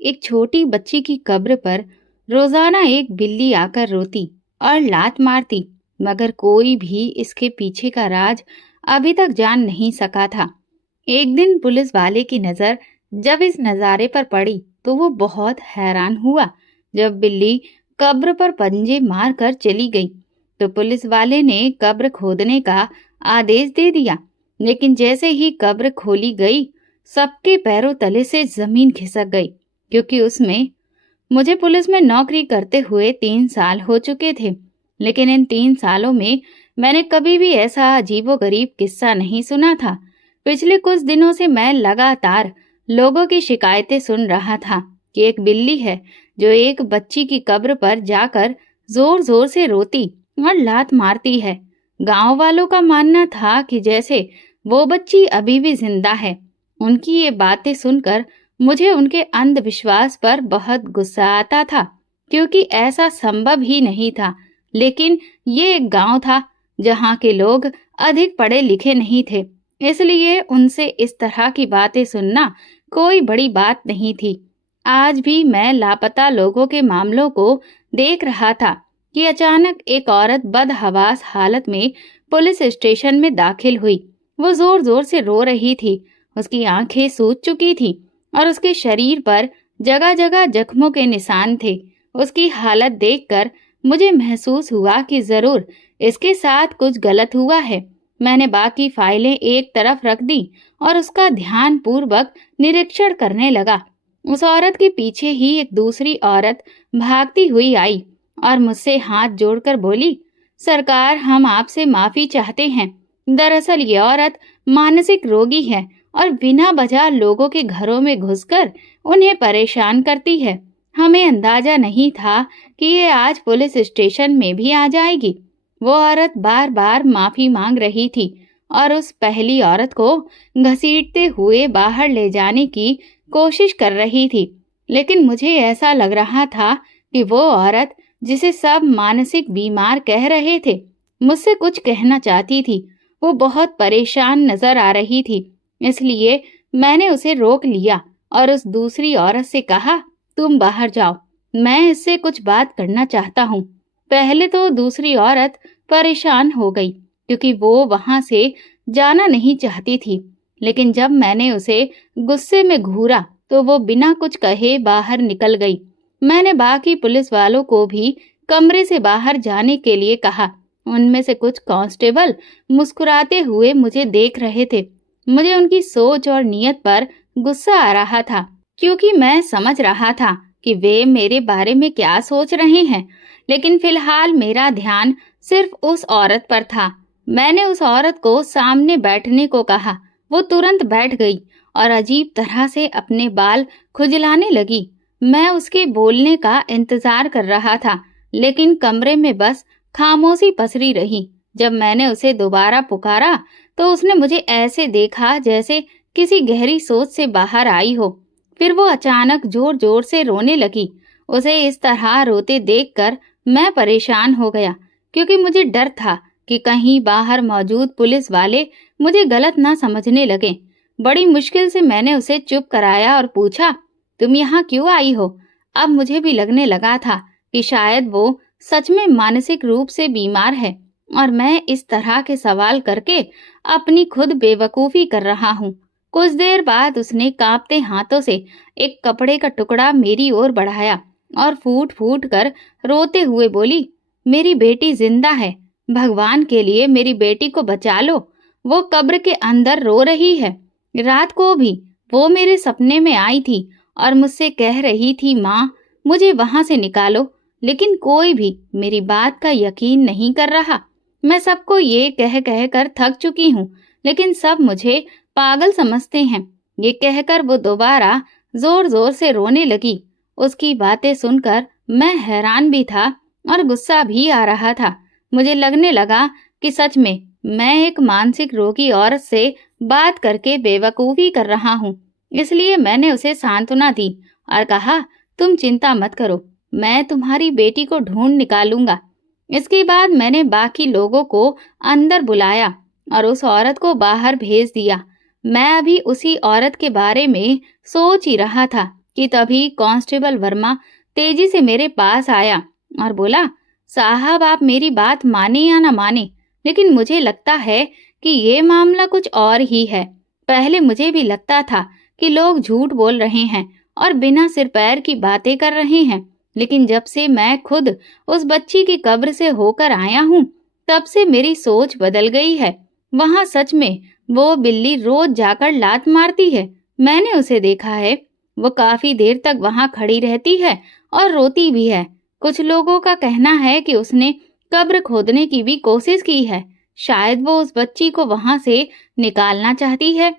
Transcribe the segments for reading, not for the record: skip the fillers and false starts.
एक छोटी बच्ची की कब्र पर रोजाना एक बिल्ली आकर रोती और लात मारती, मगर कोई भी इसके पीछे का राज अभी तक जान नहीं सका था। एक दिन पुलिस वाले की नजर जब इस नजारे पर पड़ी तो वो बहुत हैरान हुआ। जब बिल्ली कब्र पर पंजे मार कर चली गई तो पुलिस वाले ने कब्र खोदने का आदेश दे दिया। लेकिन जैसे ही कब्र खोली गई, सबके पैरों तले से जमीन खिसक गई, क्योंकि उसमें मुझे पुलिस में नौकरी करते हुए 3 साल हो चुके थे। लेकिन इन 3 सालों में मैंने कभी भी ऐसा अजीबोगरीब किस्सा नहीं सुना था। पिछले कुछ दिनों से मैं लगातार लोगों की शिकायतें सुन रहा था कि एक बिल्ली है जो एक बच्ची की कब्र पर जाकर जोर जोर से रोती और लात मारती है। गांव वालों का मानना था कि जैसे वो बच्ची अभी भी जिंदा है। उनकी ये बातें सुनकर मुझे उनके अंधविश्वास पर बहुत गुस्सा आता था, क्योंकि ऐसा संभव ही नहीं था। लेकिन ये एक गांव था जहां के लोग अधिक पढ़े लिखे नहीं थे, इसलिए उनसे इस तरह की बातें सुनना कोई बड़ी बात नहीं थी। आज भी मैं लापता लोगों के मामलों को देख रहा था कि अचानक एक औरत बदहवास हालत में पुलिस स्टेशन में दाखिल हुई। वो जोर जोर से रो रही थी। उसकी आंखें सूज चुकी थी और उसके शरीर पर जगह जगह जख्मों के निशान थे। उसकी हालत देखकर मुझे महसूस हुआ कि जरूर इसके साथ कुछ गलत हुआ है। मैंने बाकी फाइलें एक तरफ रख दी और उसका ध्यान पूर्वक निरीक्षण करने लगा। उस औरत के पीछे ही एक दूसरी औरत भागती हुई आई और मुझसे हाथ जोड़कर बोली, सरकार, हम आपसे माफी चाहते हैं। दरअसल ये औरत मानसिक रोगी है और बिना वजह लोगों के घरों में घुसकर उन्हें परेशान करती है। हमें अंदाजा नहीं था कि ये आज पुलिस स्टेशन में भी आ जाएगी। वो औरत बार बार माफी मांग रही थी और उस पहली औरत को घसीटते हुए बाहर ले जाने की कोशिश कर रही थी। लेकिन मुझे ऐसा लग रहा था कि वो औरत, जिसे सब मानसिक बीमार कह रहे थे, मुझसे कुछ कहना चाहती थी। वो बहुत परेशान नजर आ रही थी, इसलिए मैंने उसे रोक लिया और उस दूसरी औरत से कहा, तुम बाहर जाओ, मैं इससे कुछ बात करना चाहता हूँ। पहले तो दूसरी औरत परेशान हो गई, क्योंकि वो वहां से जाना नहीं चाहती थी। लेकिन जब मैंने उसे गुस्से में घूरा तो वो बिना कुछ कहे बाहर निकल गई। मैंने बाकी पुलिस वालों को भी कमरे से बाहर जाने के लिए कहा। उनमें से कुछ कांस्टेबल मुस्कुराते हुए मुझे देख रहे थे। मुझे उनकी सोच और नीयत पर गुस्सा आ रहा था, क्योंकि मैं समझ रहा था कि वे मेरे बारे में क्या सोच रहे हैं। लेकिन फिलहाल मेरा ध्यान सिर्फ उस औरत पर था। मैंने उस औरत को सामने बैठने को कहा। वो तुरंत बैठ गई और अजीब तरह से अपने बाल खुजलाने लगी। मैं उसके बोलने का इंतजार कर रहा था, लेकिन कमरे में बस खामोशी पसरी रही। जब मैंने उसे दोबारा पुकारा तो उसने मुझे ऐसे देखा जैसे किसी गहरी सोच से बाहर आई हो। फिर वो अचानक जोर जोर से रोने लगी। उसे इस तरह रोते देखकर मैं परेशान हो गया, क्योंकि मुझे डर था कि कहीं बाहर मौजूद पुलिस वाले मुझे गलत ना समझने लगे। बड़ी मुश्किल से मैंने उसे चुप कराया और पूछा, तुम यहाँ क्यों आई हो? अब मुझे भी लगने लगा था कि शायद वो सच में मानसिक रूप से बीमार है और मैं इस तरह के सवाल करके अपनी खुद बेवकूफी कर रहा हूँ। कुछ देर बाद उसने कांपते हाथों से एक कपड़े का टुकड़ा मेरी ओर बढ़ाया और फूट फूट कर रोते हुए बोली, मेरी बेटी जिंदा है, भगवान के लिए मेरी बेटी को बचा लो। वो कब्र के अंदर रो रही है। रात को भी वो मेरे सपने में आई थी और मुझसे कह रही थी, माँ, मुझे वहां से निकालो। लेकिन कोई भी मेरी बात का यकीन नहीं कर रहा। मैं सबको ये कह कह कर थक चुकी हूँ, लेकिन सब मुझे पागल समझते हैं। ये कहकर वो दोबारा जोर जोर से रोने लगी। उसकी बातें सुनकर मैं हैरान भी था और गुस्सा भी आ रहा था। मुझे लगने लगा कि सच में मैं एक मानसिक रोगी औरत से बात करके बेवकूफी कर रहा हूँ। इसलिए मैंने उसे सांत्वना दी और कहा, तुम चिंता मत करो, मैं तुम्हारी बेटी को ढूंढ निकालूंगा। इसके बाद मैंने बाकी लोगों को अंदर बुलाया और उस औरत को बाहर भेज दिया। मैं अभी उसी औरत के बारे में सोच ही रहा था कि तभी कांस्टेबल वर्मा तेजी से मेरे पास आया और बोला, साहब आप मेरी बात माने या ना माने, लेकिन मुझे लगता है कि ये मामला कुछ और ही है। पहले मुझे भी लगता था कि लोग झूठ बोल रहे हैं और बिना सिर पैर की बातें कर रहे हैं, लेकिन जब से मैं खुद उस बच्ची की कब्र से होकर आया हूँ, तब से मेरी सोच बदल गई है। वहां सच में वो बिल्ली रोज जाकर लात मारती है। मैंने उसे देखा है। वो काफी देर तक वहां खड़ी रहती है और रोती भी है। कुछ लोगों का कहना है कि उसने कब्र खोदने की भी कोशिश की है। शायद वो उस बच्ची को वहां से निकालना चाहती है।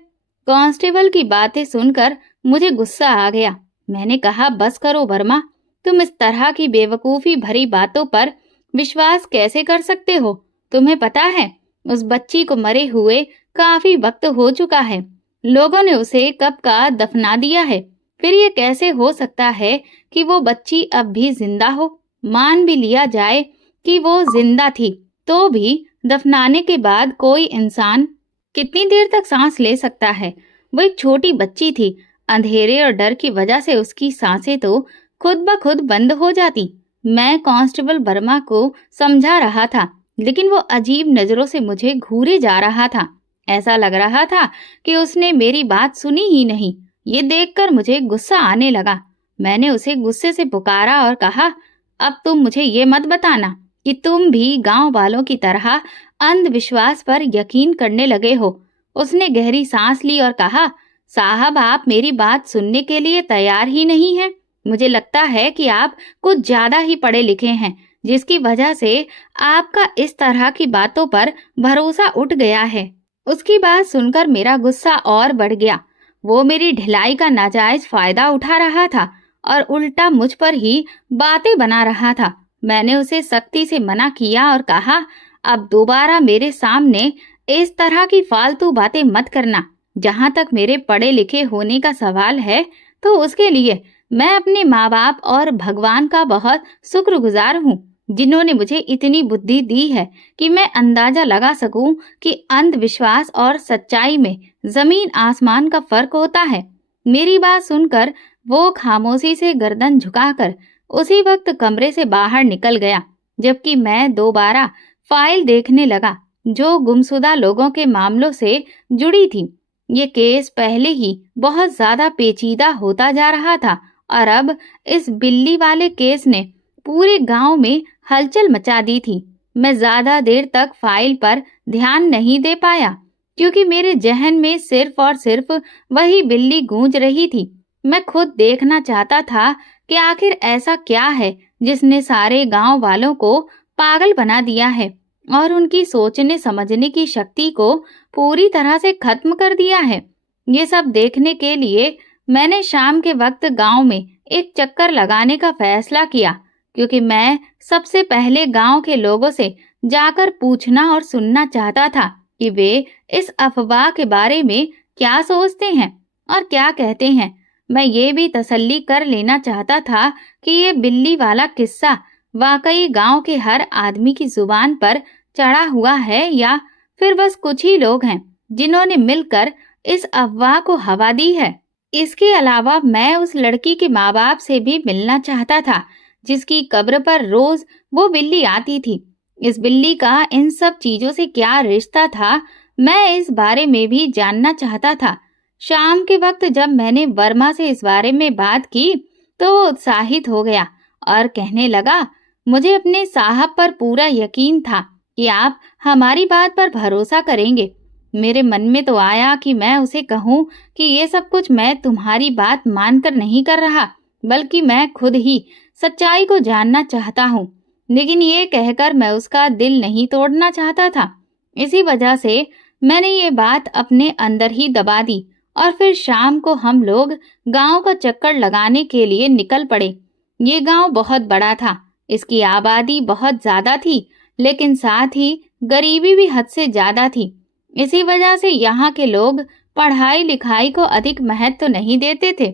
कांस्टेबल की बातें सुनकर मुझे गुस्सा आ गया। मैंने कहा, बस करो वर्मा, तुम इस तरह की बेवकूफी भरी बातों पर विश्वास कैसे कर सकते हो? तुम्हें पता है, उस बच्ची को मरे हुए काफी वक्त हो चुका है। लोगों ने उसे कब का दफना दिया है। फिर ये कैसे हो सकता है कि वो बच्ची अब भी जिंदा हो? मान भी लिया जाए कि वो जिंदा थी, तो भी दफनाने के बाद कोई इंसान कितनी देर तक सांस ले सकता है? वो एक छोटी बच्ची थी। अंधेरे और डर की वजह से उसकी सांसें तो खुद ब खुद बंद हो जाती। मैं कांस्टेबल वर्मा को समझा रहा था, लेकिन वो अजीब नजरों से मुझे घूरे जा रहा था। ऐसा लग रहा था कि उसने मेरी बात सुनी ही नहीं। ये देखकर मुझे गुस्सा आने लगा। मैंने उसे गुस्से से पुकारा और कहा, अब तुम मुझे ये मत बताना कि तुम भी गांव वालों की तरह अंधविश्वास पर यकीन करने लगे हो। उसने गहरी सांस ली और कहा, साहब आप मेरी बात सुनने के लिए तैयार ही नहीं हैं। मुझे लगता है कि आप कुछ ज्यादा ही पढ़े लिखे हैं, जिसकी वजह से आपका इस तरह की बातों पर भरोसा उठ गया है। उसकी बात सुनकर मेरा गुस्सा और बढ़ गया। वो मेरी ढिलाई का नाजायज फायदा उठा रहा था और उल्टा मुझ पर ही बातें बना रहा था। मैंने उसे सख्ती से मना किया और कहा, अब दोबारा मेरे सामने इस तरह की फालतू बातें मत करना। जहां तक मेरे पढ़े लिखे होने का सवाल है, तो उसके लिए मैं अपने माँ बाप और भगवान का बहुत शुक्रगुजार हूँ, जिन्होंने मुझे इतनी बुद्धि दी है कि मैं अंदाजा लगा सकूं कि अंधविश्वास और सच्चाई में जमीन आसमान का फर्क होता है। मेरी बात सुनकर वो खामोशी से गर्दन झुकाकर उसी वक्त कमरे से बाहर निकल गया, जबकि मैं दोबारा फाइल देखने लगा जो गुमशुदा लोगों के मामलों से जुड़ी थी। ये केस पहले ही बहुत ज्यादा पेचीदा होता जा रहा था और अब इस बिल्ली वाले केस ने पूरे गांव में हलचल मचा दी थी। मैं ज्यादा देर तक फाइल पर ध्यान नहीं दे पाया, क्योंकि मेरे जहन में सिर्फ और सिर्फ वही बिल्ली गूंज रही थी। मैं खुद देखना चाहता था कि आखिर ऐसा क्या है जिसने सारे गांव वालों को पागल बना दिया है और उनकी सोचने समझने की शक्ति को पूरी तरह से खत्म कर दिया है। ये सब देखने के लिए मैंने शाम के वक्त गांव में एक चक्कर लगाने का फैसला किया, क्योंकि मैं सबसे पहले गांव के लोगों से जाकर पूछना और सुनना चाहता था कि वे इस अफवाह के बारे में क्या सोचते हैं और क्या कहते हैं। मैं ये भी तसल्ली कर लेना चाहता था कि ये बिल्ली वाला किस्सा वाकई गांव के हर आदमी की जुबान पर चढ़ा हुआ है या फिर बस कुछ ही लोग हैं जिन्होंने मिलकर इस अफवाह को हवा दी है। इसके अलावा मैं उस लड़की के माँ बाप से भी मिलना चाहता था जिसकी कब्र पर रोज वो बिल्ली आती थी। इस बिल्ली का इन सब चीजों से क्या रिश्ता था, मैं इस बारे में भी जानना चाहता था। शाम के वक्त जब मैंने वर्मा से इस बारे में बात की तो वो उत्साहित हो गया और कहने लगा, मुझे अपने साहब पर पूरा यकीन था कि आप हमारी बात पर भरोसा करेंगे। मेरे मन में तो आया कि मैं उसे कहूँ कि ये सब कुछ मैं तुम्हारी बात मानकर नहीं कर रहा, बल्कि मैं खुद ही सच्चाई को जानना चाहता हूँ। लेकिन ये कहकर मैं उसका दिल नहीं तोड़ना चाहता था। इसी वजह से मैंने ये बात अपने अंदर ही दबा दी और फिर शाम को हम लोग गांव का चक्कर लगाने के लिए निकल पड़े। ये गांव बहुत बड़ा था, इसकी आबादी बहुत ज्यादा थी, लेकिन साथ ही गरीबी भी हद से ज्यादा थी। इसी वजह से यहाँ के लोग पढ़ाई लिखाई को अधिक महत्व नहीं देते थे,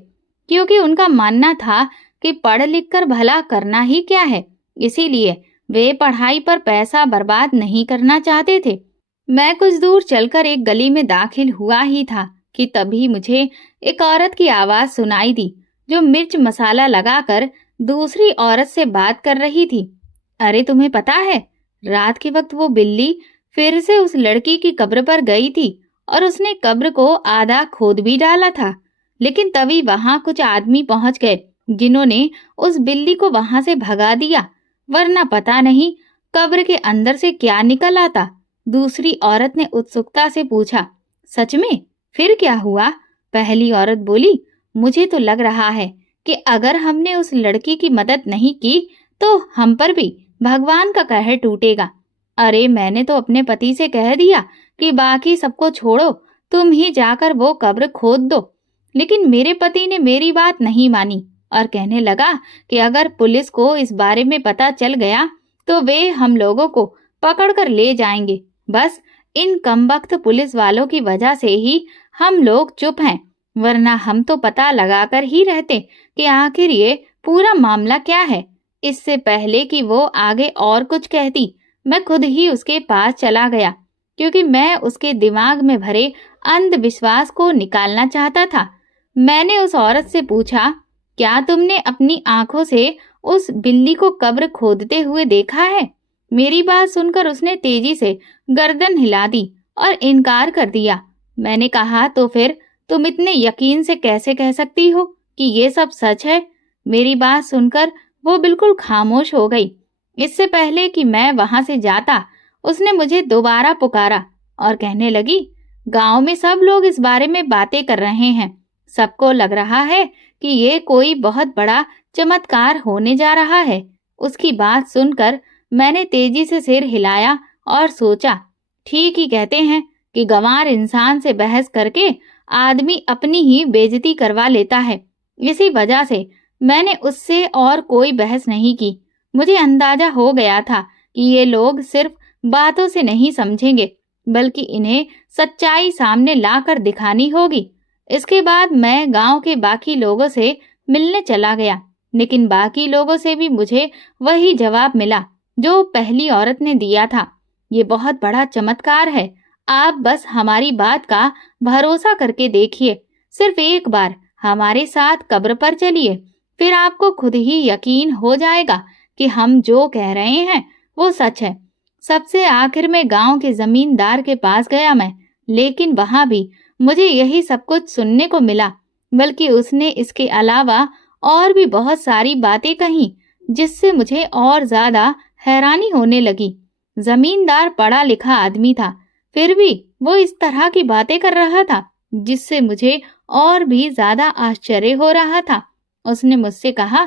क्योंकि उनका मानना था कि पढ़ लिख कर भला करना ही क्या है। इसीलिए वे पढ़ाई पर पैसा बर्बाद नहीं करना चाहते थे। मैं कुछ दूर चलकर एक गली में दाखिल हुआ ही था कि तभी मुझे एक औरत की आवाज सुनाई दी। जो मिर्च मसाला लगाकर दूसरी औरत से बात कर रही थी। अरे तुम्हें पता है, रात के वक्त वो बिल्ली फिर से उस लड़की की कब्र पर गई थी और उसने कब्र को आधा खोद भी डाला था। लेकिन तभी वहां कुछ आदमी पहुंच गए जिन्होंने उस बिल्ली को वहां से भगा दिया, वरना पता नहीं कब्र के अंदर से क्या निकल आता। दूसरी औरत ने उत्सुकता से पूछा, सच में? फिर क्या हुआ? पहली औरत बोली, मुझे तो लग रहा है कि अगर हमने उस लड़की की मदद नहीं की तो हम पर भी भगवान का कहर टूटेगा। अरे मैंने तो अपने पति से कह दिया कि बाकी सबको छोड़ो, तुम ही जाकर वो कब्र खोद दो। लेकिन मेरे पति ने मेरी बात नहीं मानी और कहने लगा कि अगर पुलिस को इस बारे में पता चल गया तो वे हम लोगों को पकड़कर ले जाएंगे। बस इन कमबख्त पुलिस वालों की वजह से ही हम लोग चुप हैं, वरना हम तो पता लगाकर ही रहते कि आखिर ये पूरा मामला क्या है। इससे पहले कि वो आगे और कुछ कहती, मैं खुद ही उसके पास चला गया, क्योंकि मैं उसके दिमाग में भरे अंधविश्वास को निकालना चाहता था। मैंने उस औरत से पूछा, क्या तुमने अपनी आंखों से उस बिल्ली को कब्र खोदते हुए देखा है? मेरी बात सुनकर उसने तेजी से गर्दन हिला दी और इनकार कर दिया। मैंने कहा, तो फिर तुम इतने यकीन से कैसे कह सकती हो कि ये सब सच है? मेरी बात सुनकर वो बिल्कुल खामोश हो गई। इससे पहले कि मैं वहां से जाता, उसने मुझे दोबारा पुकारा और कहने लगी, गांव में सब लोग इस बारे में बातें कर रहे हैं। सबको लग रहा है कि ये कोई बहुत बड़ा चमत्कार होने जा रहा है। उसकी बात सुनकर मैंने तेजी से सिर हिलाया और सोचा, ठीक ही कहते हैं कि गंवार इंसान से बहस करके आदमी अपनी ही बेइज्जती करवा लेता है। इसी वजह से मैंने उससे और कोई बहस नहीं की। मुझे अंदाजा हो गया था कि ये लोग सिर्फ बातों से नहीं समझेंगे, बल्कि इन्हें सच्चाई सामने लाकर दिखानी होगी। इसके बाद मैं गांव के बाकी लोगों से मिलने चला गया, लेकिन बाकी लोगों से भी मुझे वही जवाब मिला जो पहली औरत ने दिया था। ये बहुत बड़ा चमत्कार है, आप बस हमारी बात का भरोसा करके देखिए। सिर्फ एक बार हमारे साथ कब्र पर चलिए, फिर आपको खुद ही यकीन हो जाएगा कि हम जो कह रहे हैं वो सच है। सबसे आखिर में गांव के जमींदार के पास गया मैं, लेकिन वहां भी मुझे यही सब कुछ सुनने को मिला, बल्कि उसने इसके अलावा और भी बहुत सारी बातें कही जिससे मुझे और ज्यादा हैरानी होने लगी। जमींदार पढ़ा लिखा आदमी था, फिर भी वो इस तरह की बातें कर रहा था जिससे मुझे और भी ज्यादा आश्चर्य हो रहा था। उसने मुझसे कहा,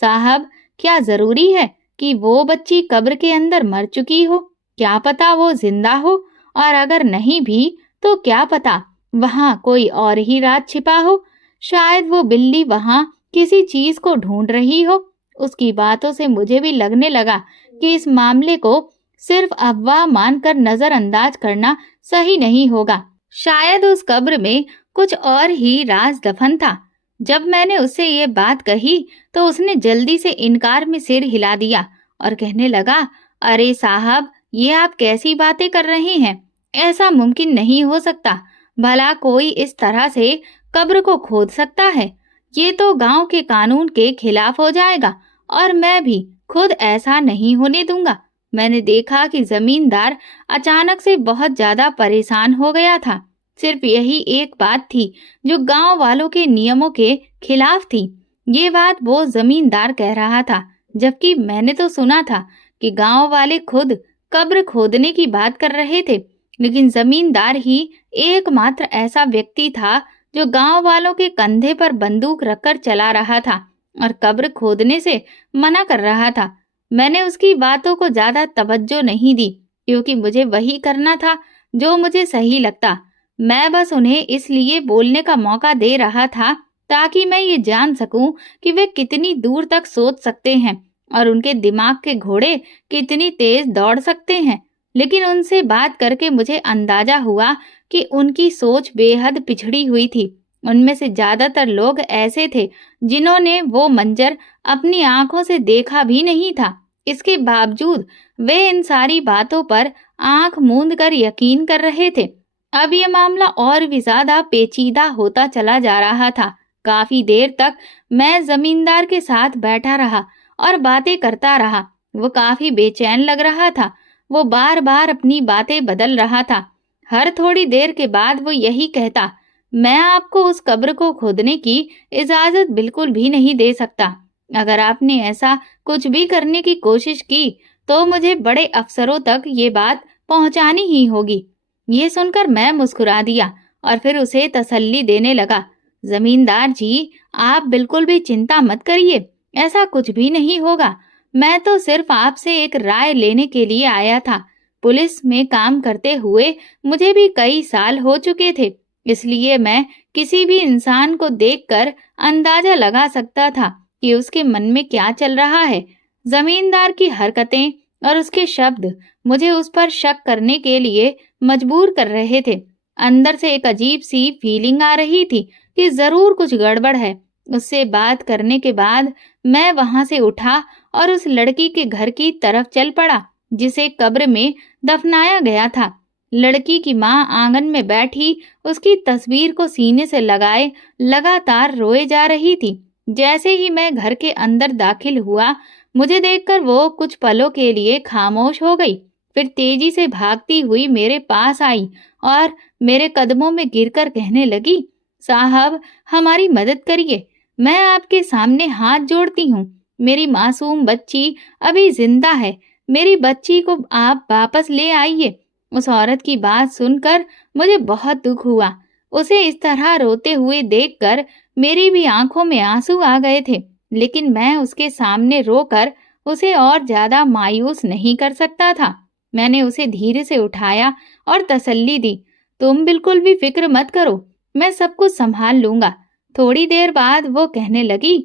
साहब, क्या जरूरी है कि वो बच्ची कब्र के अंदर मर चुकी हो? क्या पता वो जिंदा हो, और अगर नहीं भी तो क्या पता वहां कोई और ही राज छिपा हो। शायद वो बिल्ली वहां किसी चीज को ढूंढ रही हो। उसकी बातों से मुझे भी लगने लगा कि इस मामले को सिर्फ अफवाह मानकर नजरअंदाज करना सही नहीं होगा। शायद उस कब्र में कुछ और ही राज दफन था। जब मैंने उससे ये बात कही तो उसने जल्दी से इनकार में सिर हिला दिया और कहने लगा, अरे साहब, ये आप कैसी बातें कर रहे हैं? ऐसा मुमकिन नहीं हो सकता। भला कोई इस तरह से कब्र को खोद सकता है? ये तो गांव के कानून के खिलाफ हो जाएगा और मैं भी खुद ऐसा नहीं होने दूंगा। मैंने देखा कि जमींदार अचानक से बहुत ज्यादा परेशान हो गया था। सिर्फ यही एक बात थी जो गांव वालों के नियमों के खिलाफ थी। ये बात वो जमींदार कह रहा था, जबकि मैंने तो सुना था कि गांव वाले खुद कब्र खोदने की बात कर रहे थे। लेकिन जमींदार ही एकमात्र ऐसा व्यक्ति था जो गांव वालों के कंधे पर बंदूक रखकर चला रहा था और कब्र खोदने से मना कर रहा था। मैंने उसकी बातों को ज्यादा तवज्जो नहीं दी, क्योंकि मुझे वही करना था जो मुझे सही लगता। मैं बस उन्हें इसलिए बोलने का मौका दे रहा था ताकि मैं ये जान सकूं कि वे कितनी दूर तक सोच सकते हैं और उनके दिमाग के घोड़े कितनी तेज दौड़ सकते हैं। लेकिन उनसे बात करके मुझे अंदाजा हुआ कि उनकी सोच बेहद पिछड़ी हुई थी। उनमें से ज्यादातर लोग ऐसे थे जिन्होंने वो मंजर अपनी आंखों से देखा भी नहीं था। इसके बावजूद वे इन सारी बातों पर आंख मूंद कर यकीन कर रहे थे। अब ये मामला और भी ज्यादा पेचीदा होता चला जा रहा था। काफी देर तक मैं जमींदार के साथ बैठा रहा और बातें करता रहा। वो काफी बेचैन लग रहा था। वो बार बार अपनी बातें बदल रहा था। हर थोड़ी देर के बाद वो यही कहता, मैं आपको उस कब्र को खोदने की इजाजत बिल्कुल भी नहीं दे सकता। अगर आपने ऐसा कुछ भी करने की कोशिश की तो मुझे बड़े अफसरों तक ये बात पहुंचानी ही होगी। ये सुनकर मैं मुस्कुरा दिया और फिर उसे तसल्ली देने लगा। जमींदार जी, आप बिल्कुल भी चिंता मत करिए, ऐसा कुछ भी नहीं होगा। मैं तो सिर्फ आपसे एक राय लेने के लिए आया था। पुलिस में काम करते हुए मुझे भी कई साल हो चुके थे, इसलिए मैं किसी भी इंसान को देखकर अंदाजा लगा सकता था कि उसके मन में क्या चल रहा है। जमींदार की हरकतें और उसके शब्द मुझे उस पर शक करने के लिए मजबूर कर रहे थे। अंदर से एक अजीब सी फीलिंग आ रही थी कि जरूर कुछ गड़बड़ है। उससे बात करने के बाद मैं वहां से उठा और उस लड़की के घर की तरफ चल पड़ा जिसे कब्र में दफनाया गया था। लड़की की मां आंगन में बैठी उसकी तस्वीर को सीने से लगाए लगातार रोए जा रही थी। जैसे ही मैं घर के अंदर दाखिल हुआ, मुझे देखकर वो कुछ पलों के लिए खामोश हो गई। फिर तेजी से भागती हुई मेरे पास आई और मेरे कदमों में गिरकर कहने लगी, साहब, हमारी मदद करिए। मैं आपके सामने हाथ जोड़ती हूँ। मेरी मासूम बच्ची अभी जिंदा है। मेरी बच्ची को आप वापस ले आइए। उस औरत की बात सुनकर मुझे बहुत दुख हुआ। उसे इस तरह रोते हुए देखकर मेरी भी आंखों में आंसू आ गए थे, लेकिन मैं उसके सामने रोकर उसे और ज्यादा मायूस नहीं कर सकता था। मैंने उसे धीरे से उठाया और तसल्ली दी, तुम बिल्कुल भी फिक्र मत करो, मैं सब कुछ संभाल लूंगा। थोड़ी देर बाद वो कहने लगी,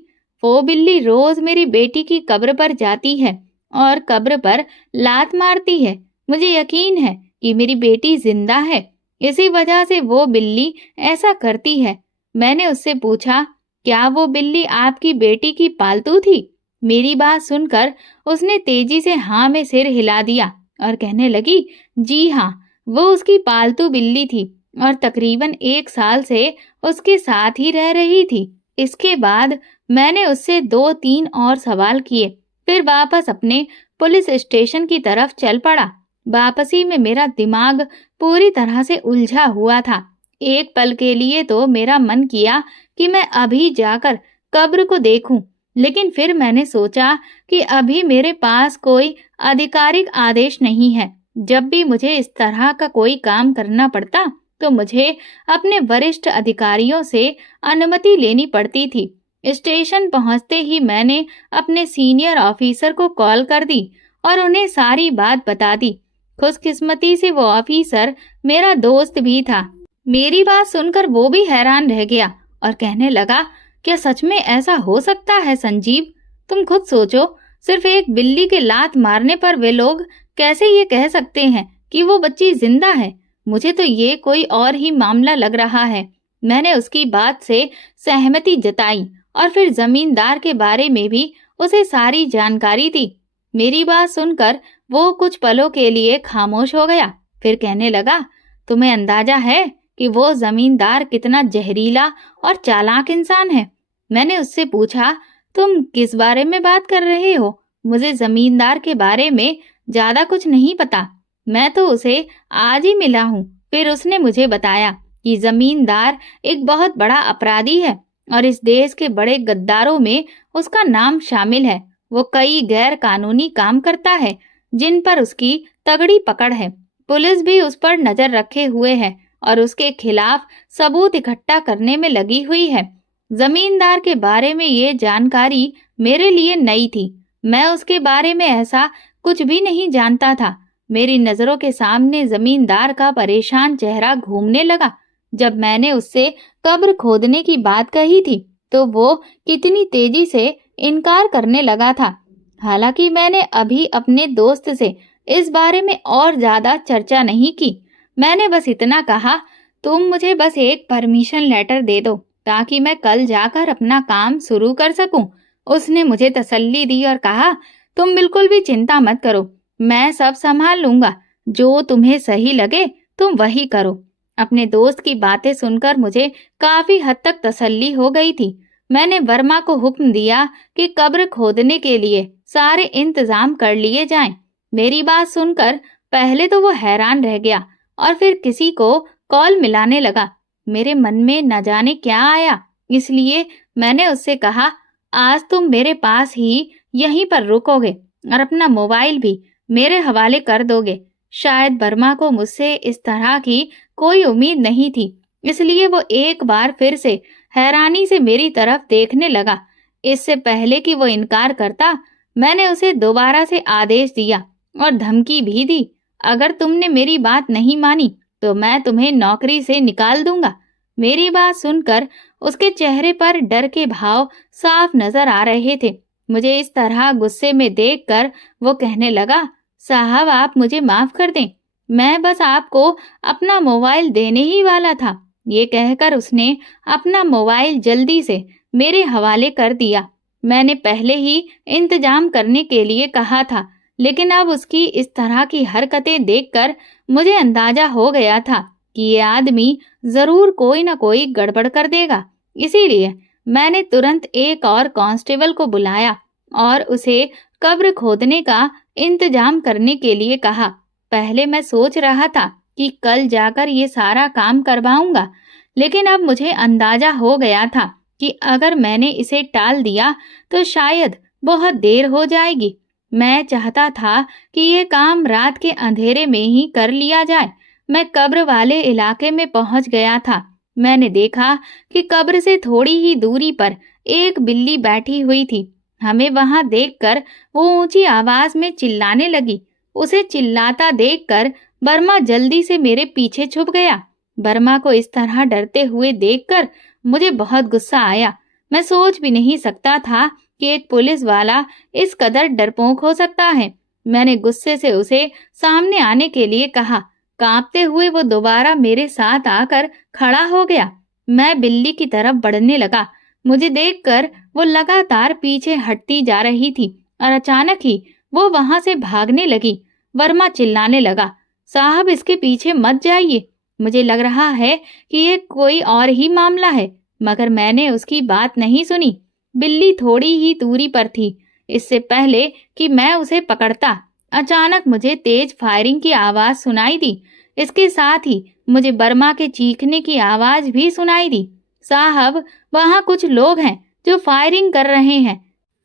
वो बिल्ली रोज मेरी बेटी की कब्र पर जाती है और कब्र पर लात मारती है। मुझे यकीन है कि मेरी बेटी जिंदा है, इसी वजह से वो बिल्ली ऐसा करती है। मैंने उससे पूछा, क्या वो बिल्ली आपकी बेटी की पालतू थी? मेरी बात सुनकर उसने तेजी से हाँ में सिर हिला दिया और कहने लगी, जी हाँ, वो उसकी पालतू बिल्ली थी और तकरीबन 1 साल से उसके साथ ही रह रही थी। इसके बाद मैंने उससे 2-3 और सवाल किए, फिर वापस अपने पुलिस स्टेशन की तरफ चल पड़ा। वापसी में मेरा दिमाग पूरी तरह से उलझा हुआ था। एक पल के लिए तो मेरा मन किया कि मैं अभी जाकर कब्र को देखूं, लेकिन फिर मैंने सोचा कि अभी मेरे पास कोई आधिकारिक आदेश नहीं है। जब भी मुझे इस तरह का कोई काम करना पड़ता तो मुझे अपने वरिष्ठ अधिकारियों से अनुमति लेनी पड़ती थी। स्टेशन पहुंचते ही मैंने अपने सीनियर ऑफिसर को कॉल कर दी और उन्हें सारी बात बता दी। खुशकिस्मती से वो ऑफिसर मेरा दोस्त भी था। मेरी बात सुनकर वो भी हैरान रह गया और कहने लगा, क्या सच में ऐसा हो सकता है संजीव? तुम खुद सोचो, सिर्फ एक बिल्ली के लात मारने पर वे लोग कैसे ये कह सकते हैं कि वो बच्ची जिंदा है? मुझे तो ये कोई और ही मामला लग रहा है। मैंने उसकी बात से सहमति जताई और फिर जमींदार के बारे में भी उसे सारी जानकारी दी। मेरी बात सुनकर वो कुछ पलों के लिए खामोश हो गया, फिर कहने लगा, तुम्हें अंदाजा है कि वो जमींदार कितना जहरीला और चालाक इंसान है? मैंने उससे पूछा, तुम किस बारे में बात कर रहे हो? मुझे जमींदार के बारे में ज्यादा कुछ नहीं पता। मैं तो उसे आज ही मिला हूँ। फिर उसने मुझे बताया कि जमींदार एक बहुत बड़ा अपराधी है और इस देश के बड़े गद्दारों में उसका नाम शामिल है। वो कई गैर कानूनी काम करता है जिन पर उसकी तगड़ी पकड़ है। पुलिस भी उस पर नजर रखे हुए है और उसके खिलाफ सबूत इकट्ठा करने में लगी हुई है। जमींदार के बारे में ये जानकारी मेरे लिए नई थी। मैं उसके बारे में ऐसा कुछ भी नहीं जानता था। मेरी नजरों के सामने जमींदार का परेशान चेहरा घूमने लगा। जब मैंने उससे कब्र खोदने की बात कही थी तो वो कितनी तेजी से इनकार करने लगा था। हालांकि मैंने अभी अपने दोस्त से इस बारे में और ज्यादा चर्चा नहीं की। मैंने बस इतना कहा, तुम मुझे बस एक परमिशन लेटर दे दो ताकि मैं कल जाकर अपना काम शुरू कर सकूं। उसने मुझे तसल्ली दी और कहा, तुम बिल्कुल भी चिंता मत करो, मैं सब संभाल लूंगा। जो तुम्हें सही लगे तुम वही करो। अपने दोस्त की बातें सुनकर मुझे काफी हद तक तसल्ली हो गई थी। मैंने वर्मा को हुक्म दिया कि कब्र खोदने के लिए सारे इंतजाम कर लिए जाएं। मेरी बात सुनकर पहले तो वो हैरान रह गया और फिर किसी को कॉल मिलाने लगा। मेरे मन में न जाने क्या आया, इसलिए मैंने उससे कहा, आज तुम मेरे पास ही यहीं पर रुकोगे और अपना मोबाइल भी मेरे हवाले कर दोगे। शायद वर्मा को मुझसे इस तरह की कोई उम्मीद नहीं थी, इसलिए वो एक बार फिर से हैरानी से मेरी तरफ देखने लगा। इससे पहले कि वो इनकार करता, मैंने उसे दोबारा से आदेश दिया और धमकी भी दी, अगर तुमने मेरी बात नहीं मानी तो मैं तुम्हें नौकरी से निकाल दूंगा। मेरी बात सुनकर उसके चेहरे पर डर के भाव साफ नजर आ रहे थे। मुझे इस तरह गुस्से में देखकर वो कहने लगा, साहब आप मुझे माफ कर दें, मैं बस आपको अपना मोबाइल देने ही वाला था। ये कहकर उसने अपना मोबाइल जल्दी से मेरे हवाले कर दिया। मैंने पहले ही इंतजाम करने के लिए कहा था, लेकिन अब उसकी इस तरह की हरकतें देखकर मुझे अंदाजा हो गया था कि ये आदमी जरूर कोई ना कोई गड़बड़ कर देगा। इसीलिए मैंने तुरंत एक और कांस्टेबल को बुलाया और उसे कब्र खोदने का इंतजाम करने के लिए कहा। पहले मैं सोच रहा था कि कल जाकर ये सारा काम करवाऊंगा, लेकिन अब मुझे अंदाजा हो गया था कि अगर मैंने इसे टाल दिया तो शायद बहुत देर हो जाएगी। मैं चाहता था कि ये काम रात के अंधेरे में ही कर लिया जाए। मैं कब्र वाले इलाके में पहुंच गया था। मैंने देखा कि कब्र से थोड़ी ही दूरी पर एक बिल्ली बैठी हुई थी। हमें वहां देखकर वो ऊंची आवाज में चिल्लाने लगी। उसे चिल्लाता देखकर बर्मा जल्दी से मेरे पीछे छुप गया। बर्मा को इस तरह डरते हुए देखकर मुझे बहुत गुस्सा आया। मैं सोच भी नहीं सकता था कि एक पुलिस वाला इस कदर डरपोक हो सकता है। मैंने गुस्से से उसे सामने आने के लिए कहा। कांपते हुए वो दोबारा मेरे साथ आकर खड़ा हो गया। मैं बिल्ली की तरफ बढ़ने लगा। मुझे देखकर वो लगातार पीछे हटती जा रही थी और अचानक ही वो वहां से भागने लगी। वर्मा चिल्लाने लगा, साहब इसके पीछे मत जाइए, मुझे लग रहा है कि ये कोई और ही मामला है। मगर मैंने उसकी बात नहीं सुनी। बिल्ली थोड़ी ही दूरी पर थी। इससे पहले कि मैं उसे पकड़ता, अचानक मुझे तेज फायरिंग की आवाज सुनाई दी। इसके साथ ही मुझे बर्मा के चीखने की आवाज भी सुनाई दी। साहब, वहाँ कुछ लोग हैं जो फायरिंग कर रहे हैं।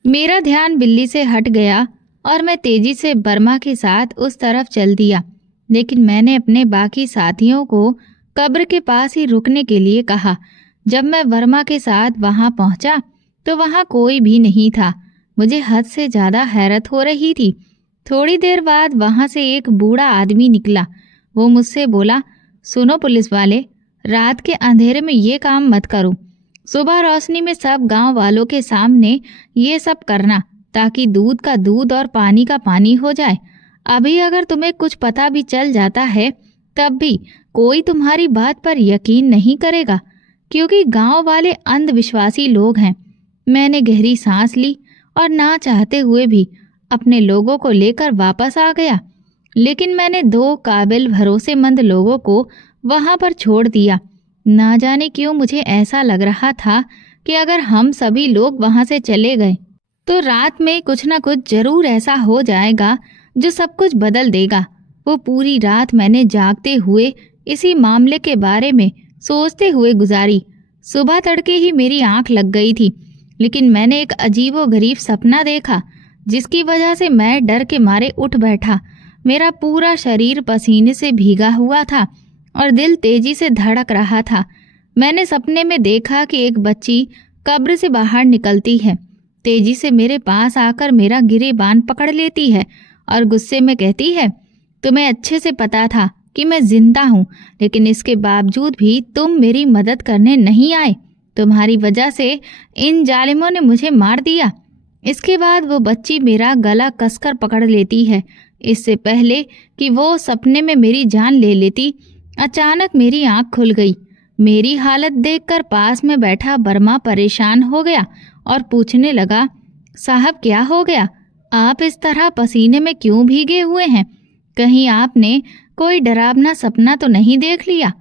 मेरा ध्यान बिल्ली से हट गया और मैं तेजी से बर्मा के साथ उस तरफ चल दिया, लेकिन मैंने अपने बाकी साथियों को कब्र के पास ही रुकने के लिए कहा। जब मैं वर्मा के साथ वहां पहुंचा तो वहां कोई भी नहीं था। मुझे हद से ज्यादा हैरत हो रही थी। थोड़ी देर बाद वहां से एक बूढ़ा आदमी निकला। वो मुझसे बोला, सुनो पुलिस वाले, रात के अंधेरे में ये काम मत करो। सुबह रोशनी में सब गांव वालों के सामने ये सब करना, ताकि दूध का दूध और पानी का पानी हो जाए। अभी अगर तुम्हें कुछ पता भी चल जाता है तब भी कोई तुम्हारी बात पर यकीन नहीं करेगा, क्योंकि गांव वाले अंधविश्वासी लोग हैं। मैंने गहरी सांस ली और ना चाहते हुए भी अपने लोगों को लेकर वापस आ गया। लेकिन मैंने 2 काबिल भरोसेमंद लोगों को वहां पर छोड़ दिया। ना जाने क्यों मुझे ऐसा लग रहा था कि अगर हम सभी लोग वहां से चले गए तो रात में कुछ ना कुछ जरूर ऐसा हो जाएगा जो सब कुछ बदल देगा। वो पूरी रात मैंने जागते हुए इसी मामले के बारे में सोचते हुए गुजारी। सुबह तड़के ही मेरी आंख लग गई थी, लेकिन मैंने एक अजीबोगरीब सपना देखा जिसकी वजह से मैं डर के मारे उठ बैठा। मेरा पूरा शरीर पसीने से भीगा हुआ था और दिल तेजी से धड़क रहा था। मैंने सपने में देखा कि एक बच्ची कब्र से बाहर निकलती है, तेजी से मेरे पास आकर मेरा गिरेबान पकड़ लेती है और गुस्से में कहती है, तुम्हें अच्छे से पता था कि मैं जिंदा हूँ, लेकिन इसके बावजूद भी तुम मेरी मदद करने नहीं आए। तुम्हारी वजह से इन जालिमों ने मुझे मार दिया। इसके बाद वो बच्ची मेरा गला कसकर पकड़ लेती है। इससे पहले कि वो सपने में मेरी जान ले लेती, अचानक मेरी आंख खुल गई। मेरी हालत देखकर पास में बैठा बर्मा परेशान हो गया और पूछने लगा, साहब क्या हो गया? आप इस तरह पसीने में क्यों भीगे हुए हैं? कहीं आपने कोई डरावना सपना तो नहीं देख लिया?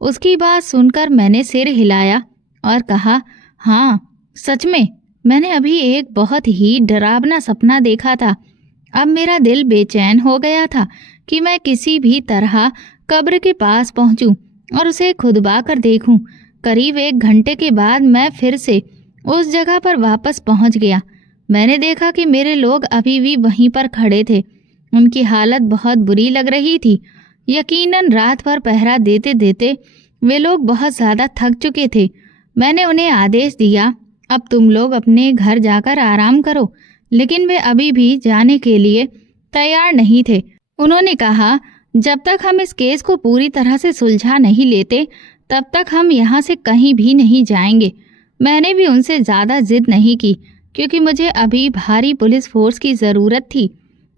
उसकी बात सुनकर मैंने सिर हिलाया और कहा, हाँ, सच में मैंने अभी एक बहुत ही डरावना सपना देखा था। अब मेरा दिल बेचैन हो गया था कि मैं किसी भी तरह कब्र के पास पहुंचूं और उसे खुदबा कर देखूं। करीब 1 घंटे के बाद मैं फिर से उस जगह पर वापस पहुंच गया। मैंने देखा कि मेरे लोग अभी भी वहीं पर खड़े थे। उनकी हालत बहुत बुरी लग रही थी। यकीनन रात भर पहरा देते देते वे लोग बहुत ज़्यादा थक चुके थे। मैंने उन्हें आदेश दिया, अब तुम लोग अपने घर जाकर आराम करो, लेकिन वे अभी भी जाने के लिए तैयार नहीं थे। उन्होंने कहा, जब तक हम इस केस को पूरी तरह से सुलझा नहीं लेते तब तक हम यहाँ से कहीं भी नहीं जाएंगे। मैंने भी उनसे ज़्यादा जिद नहीं की क्योंकि मुझे अभी भारी पुलिस फोर्स की ज़रूरत थी।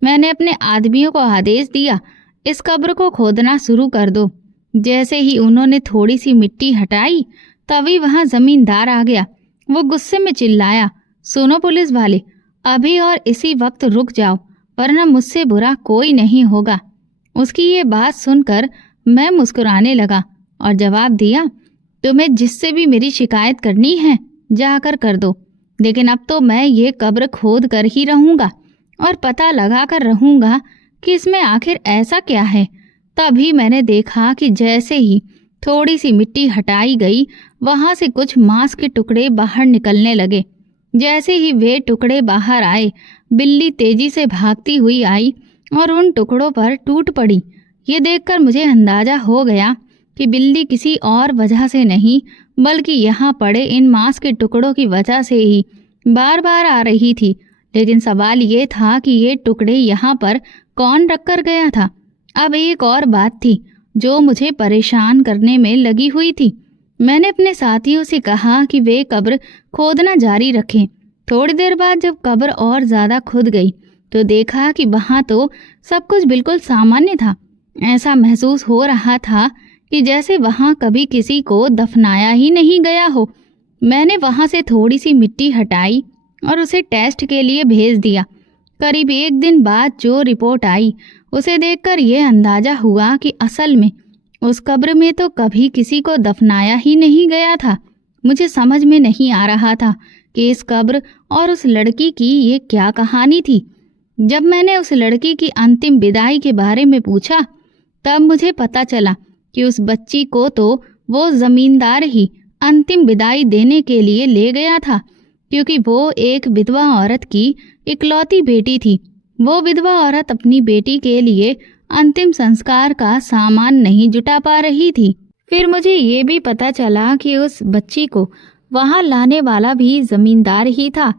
मैंने अपने आदमियों को आदेश दिया, इस कब्र को खोदना शुरू कर दो। जैसे ही उन्होंने थोड़ी सी मिट्टी हटाई तभी वहाँ ज़मींदार आ गया। वो गुस्से में चिल्लाया, सुनो पुलिस वाले, अभी और इसी वक्त रुक जाओ, वरना मुझसे बुरा कोई नहीं होगा। उसकी ये बात सुनकर मैं मुस्कुराने लगा और जवाब दिया, तुम्हें जिससे भी मेरी शिकायत करनी है जाकर कर दो, लेकिन अब तो मैं ये कब्र खोद कर ही रहूँगा और पता लगा कर रहूँगा कि इसमें आखिर ऐसा क्या है। तभी मैंने देखा कि जैसे ही थोड़ी सी मिट्टी हटाई गई वहाँ से कुछ मांस के टुकड़े बाहर निकलने लगे। जैसे ही वे टुकड़े बाहर आए, बिल्ली तेजी से भागती हुई आई और उन टुकड़ों पर टूट पड़ी। ये देखकर मुझे अंदाजा हो गया कि बिल्ली किसी और वजह से नहीं बल्कि यहाँ पड़े इन मांस के टुकड़ों की वजह से ही बार बार आ रही थी। लेकिन सवाल ये था कि ये टुकड़े यहाँ पर कौन रख कर गया था। अब एक और बात थी जो मुझे परेशान करने में लगी हुई थी। मैंने अपने साथियों से कहा कि वे कब्र खोदना जारी रखें। थोड़ी देर बाद जब कब्र और ज़्यादा खुद गई तो देखा कि वहाँ तो सब कुछ बिल्कुल सामान्य था। ऐसा महसूस हो रहा था कि जैसे वहाँ कभी किसी को दफनाया ही नहीं गया हो। मैंने वहाँ से थोड़ी सी मिट्टी हटाई और उसे टेस्ट के लिए भेज दिया। करीब 1 दिन बाद जो रिपोर्ट आई उसे देखकर यह अंदाजा हुआ कि असल में उस कब्र में तो कभी किसी को दफनाया ही नहीं गया था। मुझे समझ में नहीं आ रहा था कि इस कब्र और उस लड़की की ये क्या कहानी थी। जब मैंने उस लड़की की अंतिम विदाई के बारे में पूछा तब मुझे पता चला कि उस बच्ची को तो वो ज़मींदार ही अंतिम विदाई देने के लिए ले गया था, क्योंकि वो एक विधवा औरत की इकलौती बेटी थी। वो विधवा औरत अपनी बेटी के लिए अंतिम संस्कार का सामान नहीं जुटा पा रही थी। फिर मुझे ये भी पता चला कि उस बच्ची को वहाँ लाने वाला भी ज़मींदार ही था।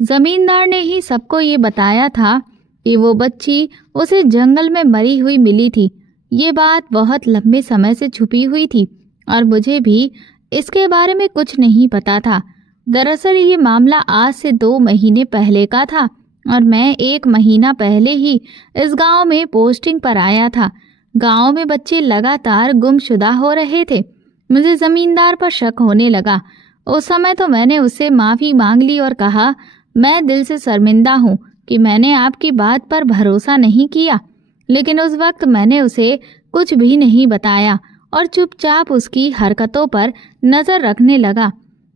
ज़मींदार ने ही सबको ये बताया था कि वो बच्ची उसे जंगल में मरी हुई मिली थी। ये बात बहुत लंबे समय से छुपी हुई थी और मुझे भी इसके बारे में कुछ नहीं पता था। दरअसल ये मामला आज से 2 महीने पहले का था और मैं 1 महीना पहले ही इस गांव में पोस्टिंग पर आया था। गांव में बच्चे लगातार गुमशुदा हो रहे थे। मुझे ज़मींदार पर शक होने लगा। उस समय तो मैंने उससे माफ़ी मांग ली और कहा, मैं दिल से शर्मिंदा हूँ कि मैंने आपकी बात पर भरोसा नहीं किया। लेकिन उस वक्त मैंने उसे कुछ भी नहीं बताया और चुपचाप उसकी हरकतों पर नज़र रखने लगा।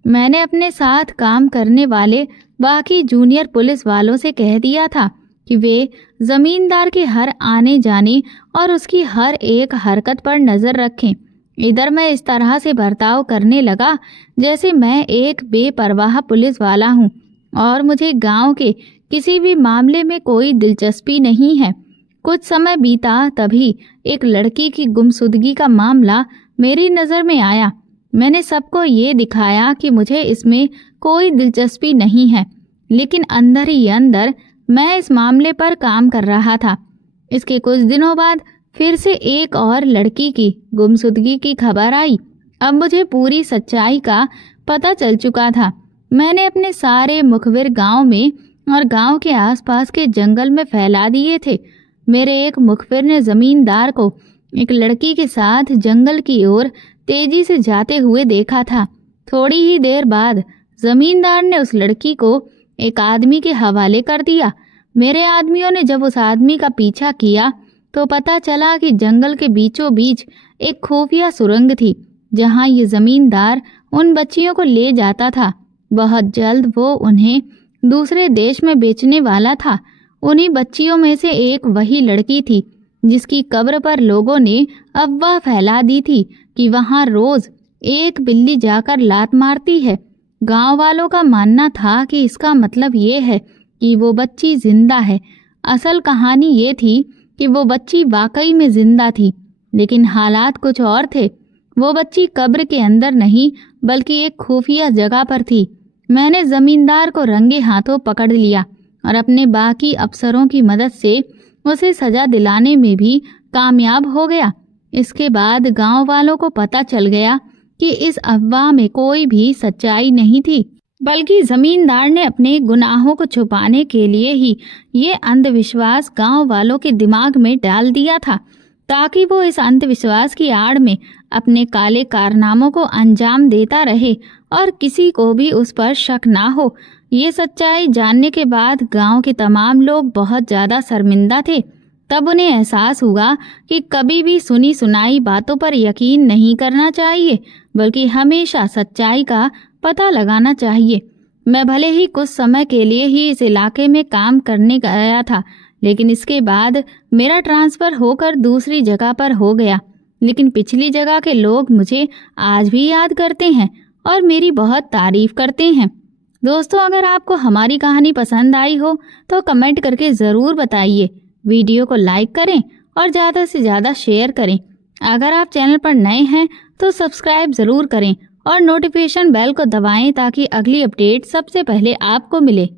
मैंने अपने साथ काम करने वाले बाकी जूनियर पुलिस वालों से कह दिया था कि वे ज़मींदार के हर आने जाने और उसकी हर एक हरकत पर नज़र रखें। इधर मैं इस तरह से बर्ताव करने लगा जैसे मैं एक बेपरवाह पुलिस वाला हूँ और मुझे गांव के किसी भी मामले में कोई दिलचस्पी नहीं है। कुछ समय बीता तभी एक लड़की की गुमशुदगी का मामला मेरी नज़र में आया। मैंने सबको ये दिखाया कि मुझे इसमें कोई दिलचस्पी नहीं है, लेकिन अंदर ही अंदर मैं इस मामले पर काम कर रहा था। इसके कुछ दिनों बाद फिर से एक और लड़की की गुमशुदगी की खबर आई। अब मुझे पूरी सच्चाई का पता चल चुका था। मैंने अपने सारे मुखबिर गांव में और गांव के आसपास के जंगल में फैला दिए थे। मेरे एक मुखबिर ने ज़मींदार को एक लड़की के साथ जंगल की ओर तेजी से जाते हुए देखा था। थोड़ी ही देर बाद ज़मींदार ने उस लड़की को एक आदमी के हवाले कर दिया। मेरे आदमियों ने जब उस आदमी का पीछा किया तो पता चला कि जंगल के बीचों बीच एक खुफिया सुरंग थी जहां ये जमींदार उन बच्चियों को ले जाता था। बहुत जल्द वो उन्हें दूसरे देश में बेचने वाला था। उन्हीं बच्चियों में से एक वही लड़की थी जिसकी कब्र पर लोगों ने अफवाह फैला दी थी कि वहां रोज एक बिल्ली जाकर लात मारती है। गांव वालों का मानना था कि इसका मतलब ये है कि वो बच्ची जिंदा है। असल कहानी ये थी कि वो बच्ची वाकई में जिंदा थी, लेकिन हालात कुछ और थे। वो बच्ची कब्र के अंदर नहीं बल्कि एक खुफिया जगह पर थी। मैंने जमींदार को रंगे हाथों पकड़ लिया और अपने बाकी अफसरों की मदद से उसे सजा दिलाने में भी कामयाब हो गया। इसके बाद गांव वालों को पता चल गया कि इस अफवाह में कोई भी सच्चाई नहीं थी, बल्कि जमींदार ने अपने गुनाहों को छुपाने के लिए ही ये अंधविश्वास गांव वालों के दिमाग में डाल दिया था, ताकि वो इस अंधविश्वास की आड़ में अपने काले कारनामों को अंजाम देता रहे और किसी को भी उस पर शक ना हो। ये सच्चाई जानने के बाद गांव के तमाम लोग बहुत ज़्यादा शर्मिंदा थे। तब उन्हें एहसास हुआ कि कभी भी सुनी सुनाई बातों पर यकीन नहीं करना चाहिए, बल्कि हमेशा सच्चाई का पता लगाना चाहिए। मैं भले ही कुछ समय के लिए ही इस इलाके में काम करने गया था, लेकिन इसके बाद मेरा ट्रांसफ़र होकर दूसरी जगह पर हो गया। लेकिन पिछली जगह के लोग मुझे आज भी याद करते हैं और मेरी बहुत तारीफ करते हैं। दोस्तों, अगर आपको हमारी कहानी पसंद आई हो तो कमेंट करके ज़रूर बताइए। वीडियो को लाइक करें और ज़्यादा से ज़्यादा शेयर करें। अगर आप चैनल पर नए हैं तो सब्सक्राइब ज़रूर करें और नोटिफिकेशन बेल को दबाएं ताकि अगली अपडेट सबसे पहले आपको मिले।